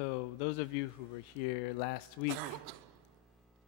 So those of you who were here last week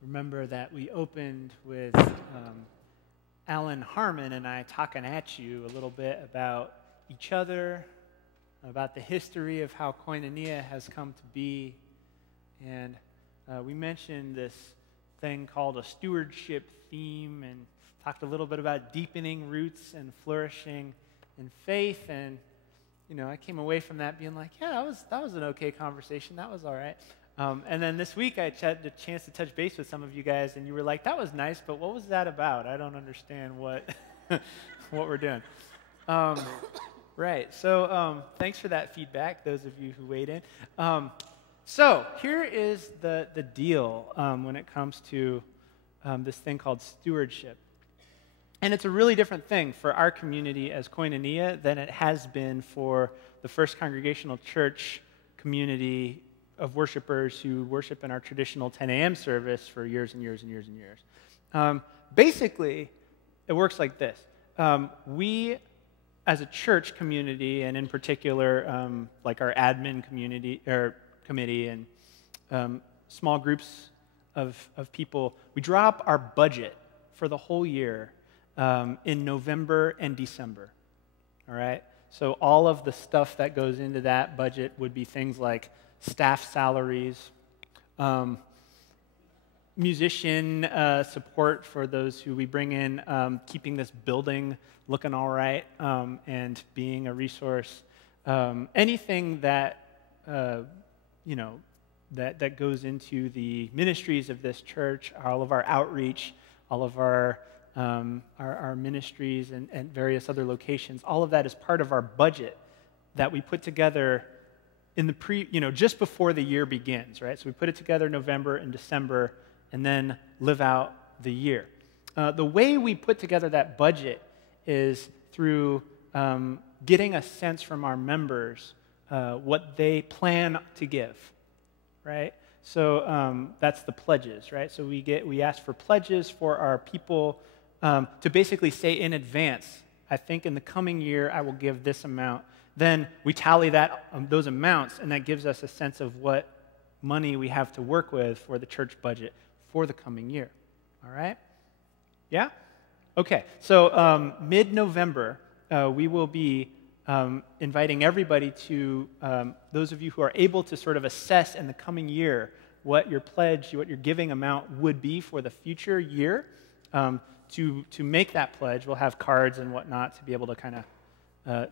remember that we opened with Alan Harmon and I talking at you a little bit about each other, about the history of how Koinonia has come to be, and we mentioned this thing called a stewardship theme and talked a little bit about deepening roots and flourishing in faith. And I came away from that being like, yeah, that was an okay conversation. That was all right. And then this week I had the chance to touch base with some of you guys, and you were like, that was nice, but what was that about? I don't understand what what we're doing. Right. So thanks for that feedback, those of you who weighed in. So here is the deal when it comes to this thing called stewardship. And it's a really different thing for our community as Koinonia than it has been for the First Congregational Church community of worshipers who worship in our traditional 10 a.m. service for years and years and years and years. Basically, it works like this. We, as a church community, and in particular, like our admin community or committee and small groups of people, we drop our budget for the whole year in November and December, all right? So all of the stuff that goes into that budget would be things like staff salaries, musician support for those who we bring in, keeping this building looking all right, and being a resource. Anything that, that goes into the ministries of this church, all of our outreach, all of our ministries and various other locations, all of that is part of our budget that we put together in the just before the year begins, right? So we put it together November and December and then live out the year. The way we put together that budget is through getting a sense from our members what they plan to give, right? So that's the pledges, right? So we ask for pledges for our people to basically say in advance, I think in the coming year I will give this amount. Then we tally those amounts, and that gives us a sense of what money we have to work with for the church budget for the coming year. All right? Yeah? Okay. So mid-November, we will be inviting everybody to, those of you who are able to sort of assess in the coming year what your pledge, what your giving amount would be for the future year. To make that pledge, we'll have cards and whatnot to be able to kind of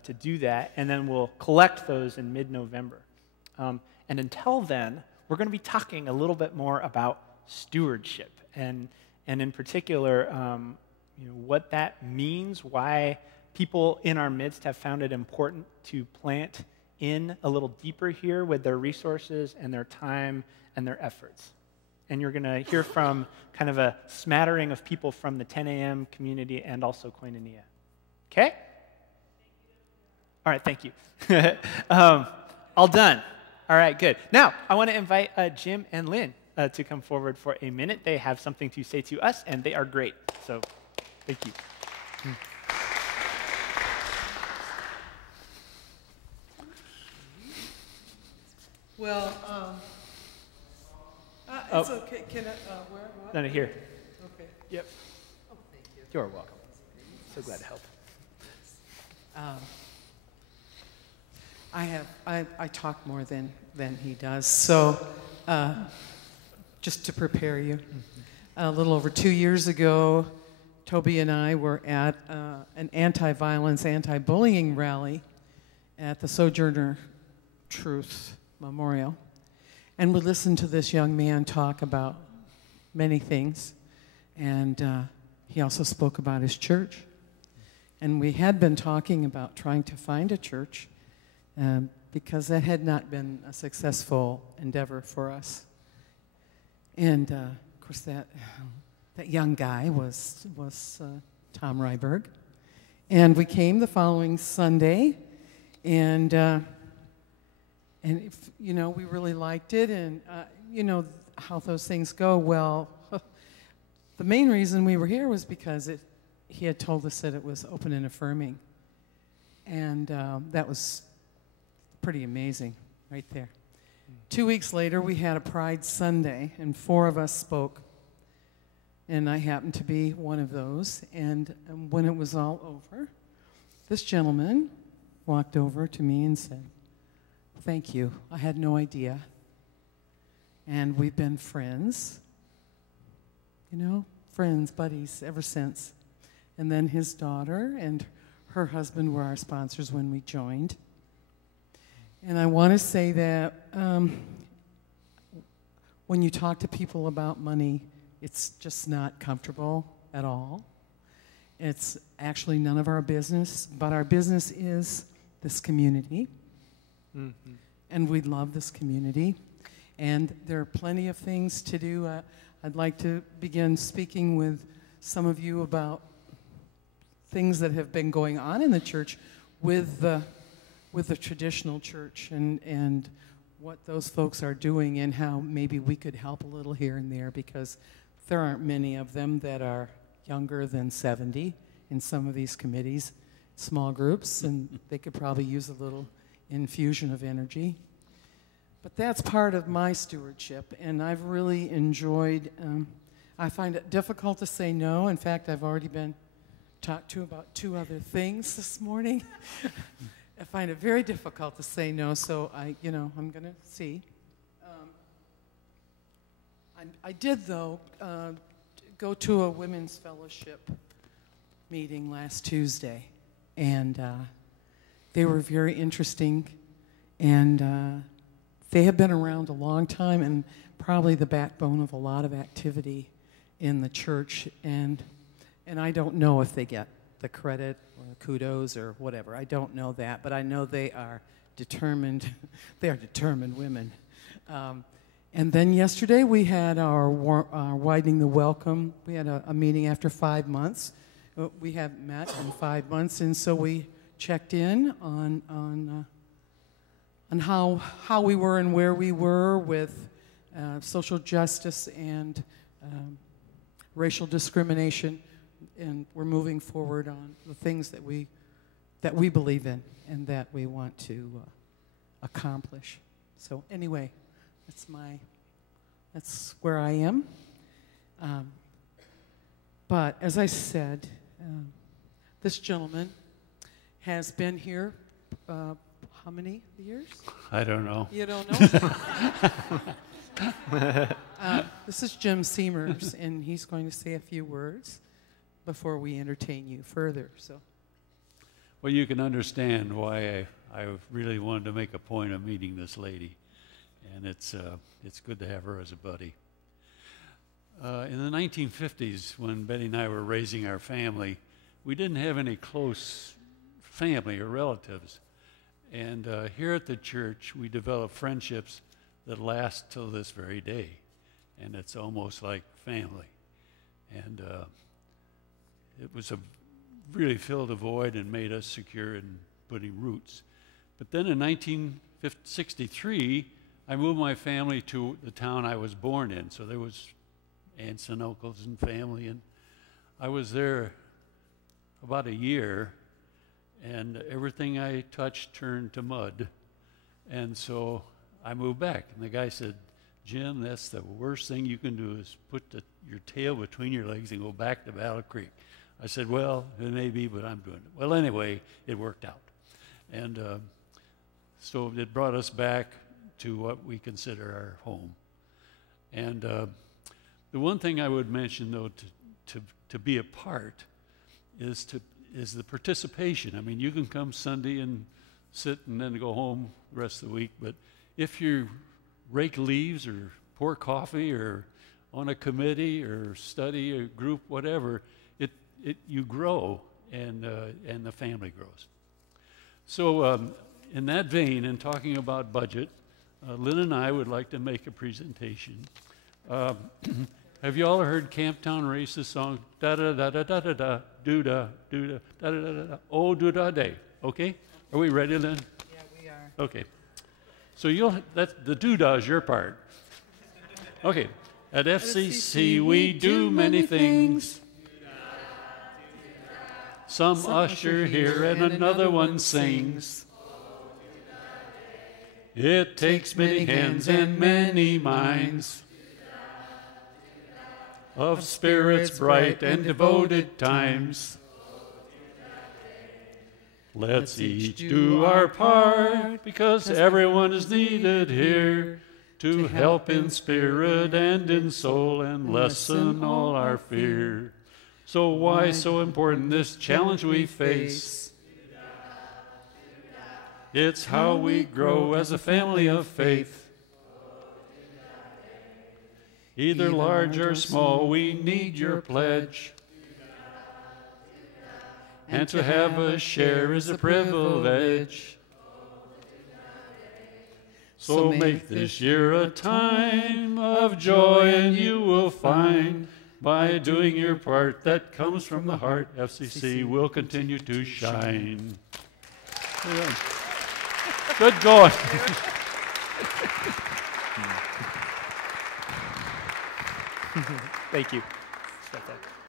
to do that, and then we'll collect those in mid-November. And until then, we're going to be talking a little bit more about stewardship, and in particular, what that means, why people in our midst have found it important to plant in a little deeper here with their resources and their time and their efforts. And you're going to hear from kind of a smattering of people from the 10 a.m. community and also Koinonia. Okay? All right, thank you. All done. All right, good. Now, I want to invite Jim and Lynn to come forward for a minute. They have something to say to us, and they are great. So, thank you. Well, it's okay. Can I, where? What? No, here. Okay. Yep. Oh, thank you. You're welcome. So glad to help. I talk more than he does. So, just to prepare you, a little over 2 years ago, Toby and I were at an anti-violence, anti-bullying rally at the Sojourner Truth Memorial. And we listened to this young man talk about many things. And he also spoke about his church. And we had been talking about trying to find a church because that had not been a successful endeavor for us. And, of course, that young guy was Tom Ryberg. And we came the following Sunday, and if, we really liked it, and how those things go. Well, the main reason we were here was because he had told us that it was open and affirming, and that was pretty amazing right there. 2 weeks later, we had a Pride Sunday, and 4 of us spoke. And I happened to be one of those. And when it was all over, this gentleman walked over to me and said, "Thank you. I had no idea." And we've been friends, friends, buddies ever since. And then his daughter and her husband were our sponsors when we joined. And I want to say that when you talk to people about money, it's just not comfortable at all. It's actually none of our business, but our business is this community. Mm-hmm. And we love this community. And there are plenty of things to do. I'd like to begin speaking with some of you about things that have been going on in the church with the traditional church and what those folks are doing and how maybe we could help a little here and there, because there aren't many of them that are younger than 70 in some of these committees, small groups, and they could probably use a little infusion of energy. But that's part of my stewardship, and I've really enjoyed, I find it difficult to say no. In fact, I've already been talked to about 2 other things this morning. I find it very difficult to say no, so I'm going to see. I did, though, go to a women's fellowship meeting last Tuesday, and they were very interesting, and they have been around a long time and probably the backbone of a lot of activity in the church, and I don't know if they get the credit or kudos or whatever. I don't know that, but I know they are determined. They are determined women. And then yesterday we had our widening the welcome. We had a meeting after 5 months. We haven't met in 5 months, and so we checked in on how we were and where we were with social justice and racial discrimination, and we're moving forward on the things that we believe in and that we want to accomplish. So anyway, that's where I am. But as I said, this gentleman has been here how many years? I don't know. You don't know? This is Jim Siemers, and he's going to say a few words before we entertain you further. So, well, you can understand why I really wanted to make a point of meeting this lady, and it's good to have her as a buddy. In the 1950s, when Betty and I were raising our family, we didn't have any close family or relatives. And here at the church, we develop friendships that last till this very day. And it's almost like family. And it was really filled a void and made us secure in putting roots. But then in 1963, I moved my family to the town I was born in. So there was aunts and uncles and family. And I was there about a year. And everything I touched turned to mud. And so I moved back. And the guy said, "Jim, that's the worst thing you can do is put your tail between your legs and go back to Battle Creek." I said, "Well, it may be, but I'm doing it." Well, anyway, it worked out. And so it brought us back to what we consider our home. And the one thing I would mention, though, to be a part is the participation. I mean, you can come Sunday and sit and then go home the rest of the week, but if you rake leaves or pour coffee or on a committee or study a group, whatever, you grow and the family grows. So in that vein, and talking about budget, Lynn and I would like to make a presentation. Have you all heard Camptown Race's song, da-da-da-da-da-da-da, do-da, do-da, da-da-da-da-da, oh, do-da day, okay? Are we ready, Lynn? yeah, we are. Okay. So the do-da is your part. Okay. At FCC we do many things. Some usher here and another one sings. It takes many hands and many minds of spirits bright and devoted times. Let's each do our part, because everyone is needed here to help in spirit and in soul and lessen all our fear. So why so important this challenge we face? It's how we grow as a family of faith. Either large or small, we need your pledge. And to have a share is a privilege. So make this year a time of joy, and you will find, by doing your part that comes from the heart, FCC will continue to shine. Good going. Thank you.